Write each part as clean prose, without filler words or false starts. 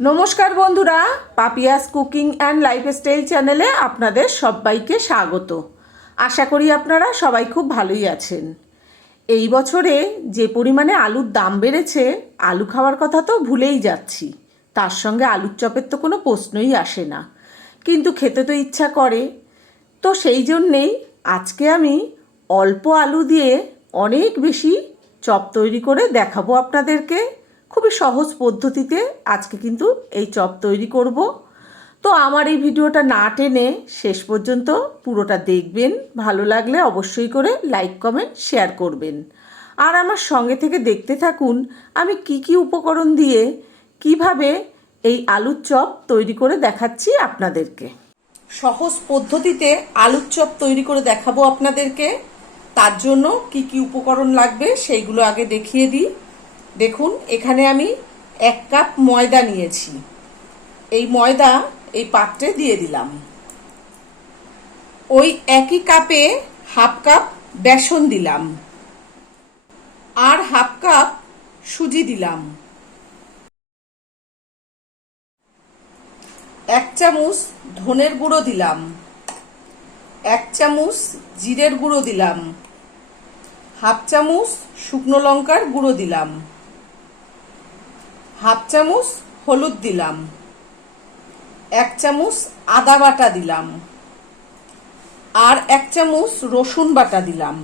নমস্কার বন্ধুরা, Papiya's cooking and lifestyle চ্যানেলে আপনাদের সবাইকে স্বাগত। আশা করি আপনারা সবাই খুব ভালোই আছেন। এই বছরে যে পরিমাণে আলুর দাম বেড়েছে, আলু খাওয়ার কথা তো ভুলেই যাচ্ছি। তার সঙ্গে আলুর চপের তো কোনো প্রশ্নই আসে না, কিন্তু খেতে তো ইচ্ছা করে। তো সেই জন্যেই আজকে আমি অল্প আলু দিয়ে অনেক বেশি চপ তৈরি করে দেখাবো আপনাদেরকে। খুবই সহজ পদ্ধতিতে আজকে কিন্তু এই চপ তৈরি করব। তো আমার এই ভিডিওটা না টেনে শেষ পর্যন্ত পুরোটা দেখবেন। ভালো লাগলে অবশ্যই করে লাইক কমেন্ট শেয়ার করবেন। আর আমার সঙ্গে থেকে দেখতে থাকুন আমি কি কি উপকরণ দিয়ে কিভাবে এই আলুর চপ তৈরি করে দেখাচ্ছি আপনাদেরকে। সহজ পদ্ধতিতে আলুর চপ তৈরি করে দেখাবো আপনাদেরকে। তার জন্য কি কি উপকরণ লাগবে সেইগুলো আগে দেখিয়ে দিই। দেখুন, এখানে আমি 1 কাপ ময়দা নিয়েছি। এই ময়দা এই পাত্রে দিয়ে দিলাম। ওই একই কাপে হাফ কাপ বেসন দিলাম আর হাফ কাপ সুজি দিলাম। 1 চামচ ধনের গুঁড়ো দিলাম, 1 চামচ জিরের গুঁড়ো দিলাম, হাফ চামচ শুকনো লঙ্কার গুঁড়ো দিলাম, হাফ চামচ হলুদ দিলাম, 1 চামচ আদা বাটা দিলাম আর 1 চামচ রসুন বাটা দিলাম।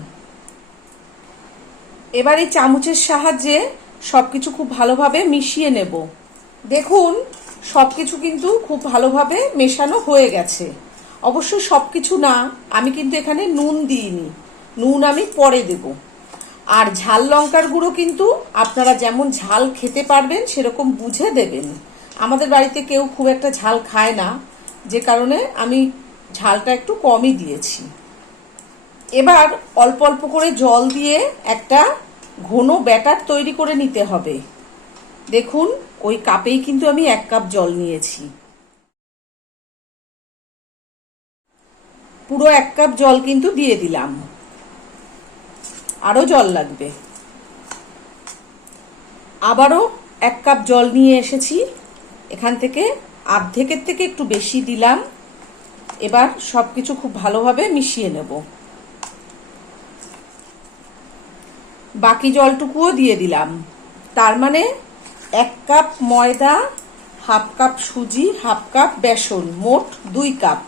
এবার এই চামচের সাহায্যে সবকিছু খুব ভালোভাবে মিশিয়ে নেব। দেখুন, সবকিছু কিন্তু খুব ভালোভাবে মেশানো হয়ে গেছে। অবশ্য সবকিছু না, আমি কিন্তু এখানে নুন দিইনি, নুন আমি পরে দেব। আর ঝাল লঙ্কার গুঁড়ো কিন্তু আপনারা যেমন ঝাল খেতে পারবেন সেরকম বুঝে দেবেন। আমাদের বাড়িতে কেউ খুব একটা ঝাল খায় না, যে কারণে আমি ঝালটা একটু কমই দিয়েছি। এবার অল্প অল্প করে জল দিয়ে একটা ঘন ব্যাটার তৈরি করে নিতে হবে। দেখুন, ওই কাপেই কিন্তু আমি 1 কাপ জল নিয়েছি। পুরো 1 কাপ জল কিন্তু দিয়ে দিলাম, আরো জল লাগবে। আবারও 1 কাপ জল নিয়ে এসেছি, এখান থেকে অর্ধেকের থেকে একটু বেশি দিলাম। এবার সবকিছু খুব ভালোভাবে মিশিয়ে নেব। বাকি জলটুকুও দিয়ে দিলাম। তার মানে 1 কাপ ময়দা, হাফ কাপ সুজি, হাফ কাপ বেসন, মোট 2 কাপ।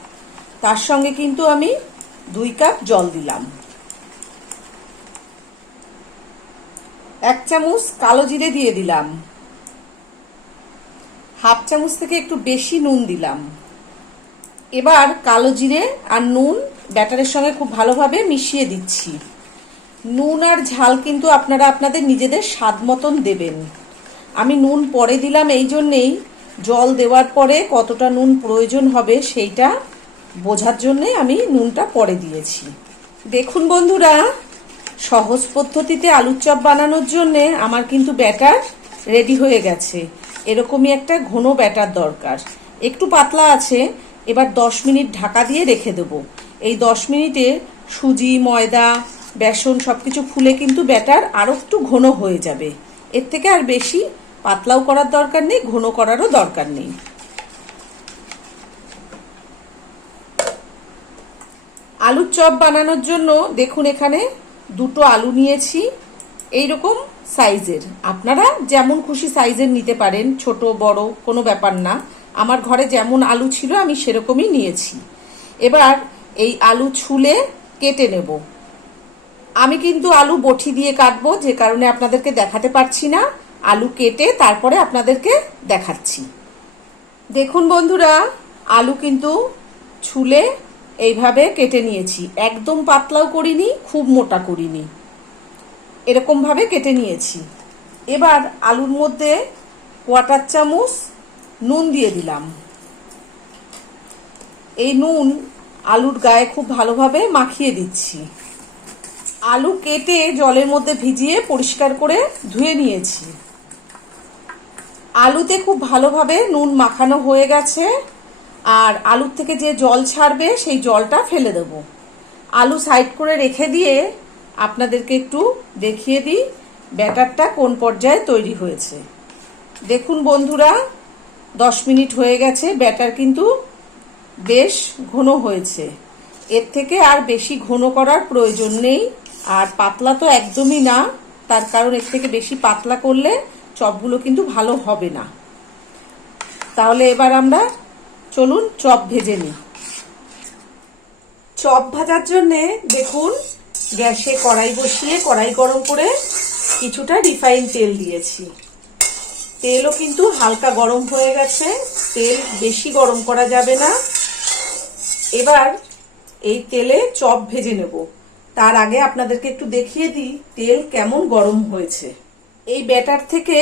তার সঙ্গে কিন্তু আমি 2 কাপ জল দিলাম। 1 চামচ কালো জিরে দিয়ে দিলাম, হাফ চামচ থেকে একটু বেশি নুন দিলাম। এবার কালো জিরে আর নুন ব্যাটারের সঙ্গে খুব ভালোভাবে মিশিয়ে দিচ্ছি। নুন আর ঝাল কিন্তু আপনারা আপনাদের নিজেদের স্বাদ মতন দেবেন। আমি নুন পরে দিলাম এই জন্যেই, জল দেওয়ার পরে কতটা নুন প্রয়োজন হবে সেইটা বোঝার জন্যে আমি নুনটা পরে দিয়েছি। দেখুন বন্ধুরা, সহজ পদ্ধতিতে আলুর চপ বানানোর জন্যে আমার কিন্তু ব্যাটার রেডি হয়ে গেছে। এরকমই একটা ঘন ব্যাটার দরকার, একটু পাতলা আছে। এবার 10 মিনিট ঢাকা দিয়ে রেখে দেব। এই 10 মিনিটে সুজি, ময়দা, বেসন সবকিছু ফুলে কিন্তু ব্যাটার আরো একটু ঘন হয়ে যাবে। এর থেকে আর বেশি পাতলাও করার দরকার নেই, ঘন করারও দরকার নেই। আলুর চপ বানানোর জন্য দেখুন, এখানে 2টো আলু নিয়েছি, এইরকম সাইজের। আপনারা যেমন খুশি সাইজের নিতে পারেন, ছোট বড় কোনো ব্যাপার না। আমার ঘরে যেমন আলু ছিল আমি সেরকমই নিয়েছি। এবার এই আলু ছুলে কেটে নেব। আমি কিন্তু আলু বটি দিয়ে কাটবো, যে কারণে আপনাদেরকে দেখাতে পারছি না। আলু কেটে তারপরে আপনাদেরকে দেখাচ্ছি। দেখুন বন্ধুরা, আলু কিন্তু ছুলে এইভাবে কেটে নিয়েছি। একদম পাতলাও করিনি, খুব মোটা করিনি, এরকম ভাবে কেটে নিয়েছি। এবার আলুর মধ্যে 1/4 চামচ নুন দিয়ে দিলাম। এই নুন আলুর গায়ে খুব ভালোভাবে মাখিয়ে দিচ্ছি। আলু কেটে জলের মধ্যে ভিজিয়ে পরিষ্কার করে ধুয়ে নিয়েছি। আলুতে খুব ভালোভাবে নুন মাখানো হয়ে গেছে। আর আলুর থেকে যে জল ছাড়বে সেই জলটা ফেলে দেব। আলু সাইড করে রেখে দিয়ে আপনাদেরকে একটু দেখিয়ে দিই ব্যাটারটা কোন পর্যায়ে তৈরি হয়েছে। দেখুন বন্ধুরা, 10 মিনিট হয়ে গেছে, ব্যাটার কিন্তু বেশ ঘন হয়েছে। এর থেকে আর বেশি ঘন করার প্রয়োজন নেই। আর পাতলা তো একদমই না, তার কারণ এর থেকে বেশি পাতলা করলে চপগুলো কিন্তু ভালো হবে না। তাহলে এবার আমরা চলুন চপ ভেজে নিই। চপ ভাজার জন্যে দেখুন গ্যাসে কড়াই বসিয়ে কড়াই গরম করে কিছুটা রিফাইন তেল দিয়েছি। তেলও কিন্তু হালকা গরম হয়ে গেছে, তেল বেশি গরম করা যাবে না। এবার এই তেলে চপ ভেজে নেব। তার আগে আপনাদেরকে একটু দেখিয়ে দিই তেল কেমন গরম হয়েছে। এই ব্যাটার থেকে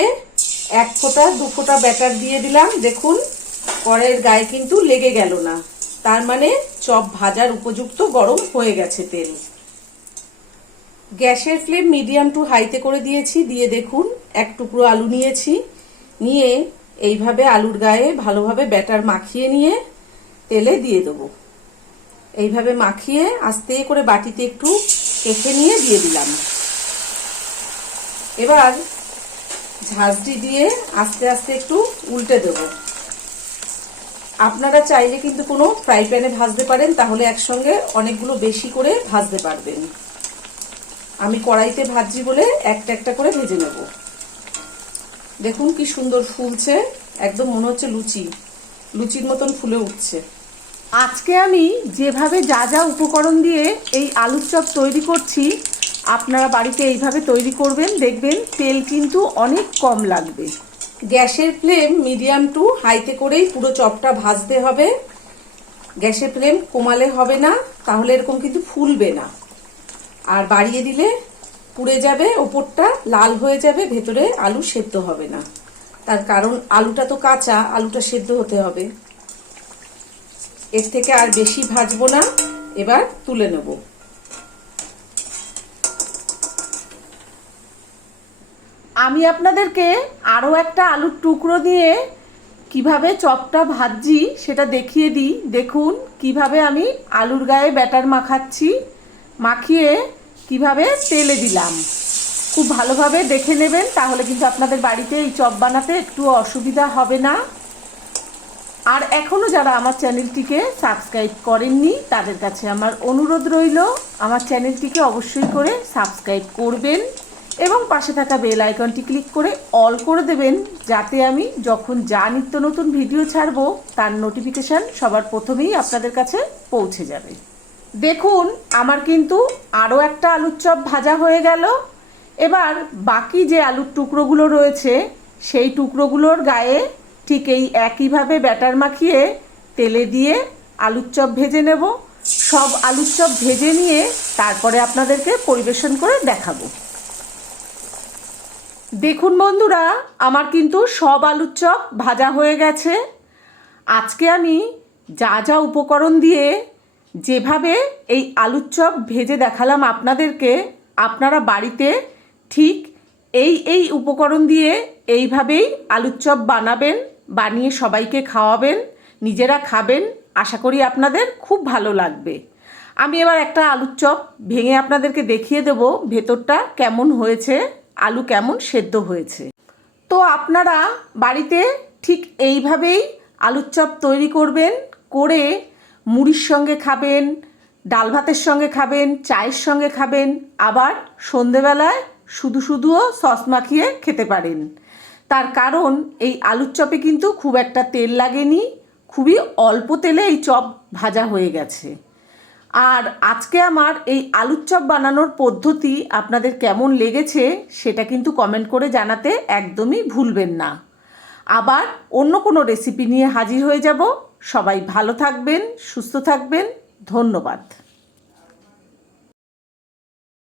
1 ফোঁটা 2 ফোঁটা ব্যাটার দিয়ে দিলাম। দেখুন কড়াইয়ের গায়ে কিন্তু লেগে গেল না, তার মানে চপ ভাজার উপযুক্ত গরম হয়ে গেছে তেল। গ্যাসের ফ্লেম মিডিয়াম টু হাইতে করে দিয়েছি। দিয়ে দেখুন 1 টুকরো আলু নিয়েছি, নিয়ে এইভাবে আলুর গায়ে ভালোভাবে ব্যাটার মাখিয়ে নিয়ে তেলে দিয়ে দেবো। এইভাবে মাখিয়ে আস্তে করে বাটিতে একটু কেটে নিয়ে দিয়ে দিলাম। এবার ঝাঁঝরি দিয়ে আস্তে আস্তে একটু উল্টে দেব। আপনারা চাইলে কিন্তু কোনো ফ্রাই প্যানে ভাজতে পারেন, তাহলে একসঙ্গে অনেকগুলো বেশি করে ভাজতে পারবেন। আমি কড়াইতে ভাজছি বলে একটা একটা করে ভেজে নেব। দেখুন কি সুন্দর ফুলছে, একদম মনে হচ্ছে লুচির মতন ফুলে উঠছে। আজকে আমি যেভাবে যা যা উপকরণ দিয়ে এই আলুর চপ তৈরি করছি, আপনারা বাড়িতে এইভাবে তৈরি করবেন, দেখবেন তেল কিন্তু অনেক কম লাগবে। গ্যাসের ফ্লেম মিডিয়াম টু হাইতে করেই পুরো চপটা ভাজতে হবে। গ্যাসের ফ্লেম কমালে হবে না, তাহলে এরকম কিন্তু ফুলবে না। আর বাড়িয়ে দিলে পুড়ে যাবে, ওপরটা লাল হয়ে যাবে, ভেতরে আলু সেদ্ধ হবে না। তার কারণ আলুটা তো কাঁচা, আলুটা সেদ্ধ হতে হবে। এর থেকে আর বেশি ভাজবো না, এবার তুলে নেব। আমি আপনাদেরকে আরও একটা আলুর টুকরো দিয়ে কিভাবে চপটা ভাজছি সেটা দেখিয়ে দিই। দেখুন কিভাবে আমি আলুর গায়ে ব্যাটার মাখাচ্ছি, মাখিয়ে কিভাবে তেলে দিলাম। খুব ভালোভাবে দেখে নেবেন, তাহলে কিন্তু আপনাদের বাড়িতে এই চপ বানাতে একটু অসুবিধা হবে না। আর এখনও যারা আমার চ্যানেলটিকে সাবস্ক্রাইব করেননি, তাদের কাছে আমার অনুরোধ রইল আমার চ্যানেলটিকে অবশ্যই করে সাবস্ক্রাইব করবেন এবং পাশে থাকা বেল আইকনটি ক্লিক করে অল করে দেবেন, যাতে আমি যখন যা নিত্য নতুন ভিডিও ছাড়বো তার নোটিফিকেশান সবার প্রথমেই আপনাদের কাছে পৌঁছে যাবে। দেখুন আমার কিন্তু আরও একটা আলুর চপ ভাজা হয়ে গেল। এবার বাকি যে আলুর টুকরোগুলো রয়েছে সেই টুকরোগুলোর গায়ে ঠিক এই একইভাবে ব্যাটার মাখিয়ে তেলে দিয়ে আলুর চপ ভেজে নেব। সব আলুর চপ ভেজে নিয়ে তারপরে আপনাদেরকে পরিবেশন করে দেখাবো। দেখুন বন্ধুরা, আমার কিন্তু সব আলুর চপ ভাজা হয়ে গেছে। আজকে আমি যা যা উপকরণ দিয়ে যেভাবে এই আলুর চপ ভেজে দেখালাম আপনাদেরকে, আপনারা বাড়িতে ঠিক এই উপকরণ দিয়ে এইভাবেই আলুর চপ বানাবেন, বানিয়ে সবাইকে খাওয়াবেন, নিজেরা খাবেন। আশা করি আপনাদের খুব ভালো লাগবে। আমি এবার একটা আলুর চপ ভেঙে আপনাদেরকে দেখিয়ে দেব ভেতরটা কেমন হয়েছে, আলু কেমন সেদ্ধ হয়েছে। তো আপনারা বাড়িতে ঠিক এইভাবেই আলুর চপ তৈরি করবেন, করে মুড়ির সঙ্গে খাবেন, ডাল ভাতের সঙ্গে খাবেন, চায়ের সঙ্গে খাবেন, আবার সন্ধেবেলায় শুধুও সস মাখিয়ে খেতে পারেন। তার কারণ এই আলুর চপে কিন্তু খুব একটা তেল লাগেনি, খুবই অল্প তেলে এই চপ ভাজা হয়ে গেছে। আর আজকে আমার এই আলুর চপ বানানোর পদ্ধতি আপনাদের কেমন লেগেছে সেটা কিন্তু কমেন্ট করে জানাতে একদমই ভুলবেন না। আবার অন্য কোনো রেসিপি নিয়ে হাজির হয়ে যাব। সবাই ভালো থাকবেন, সুস্থ থাকবেন। ধন্যবাদ।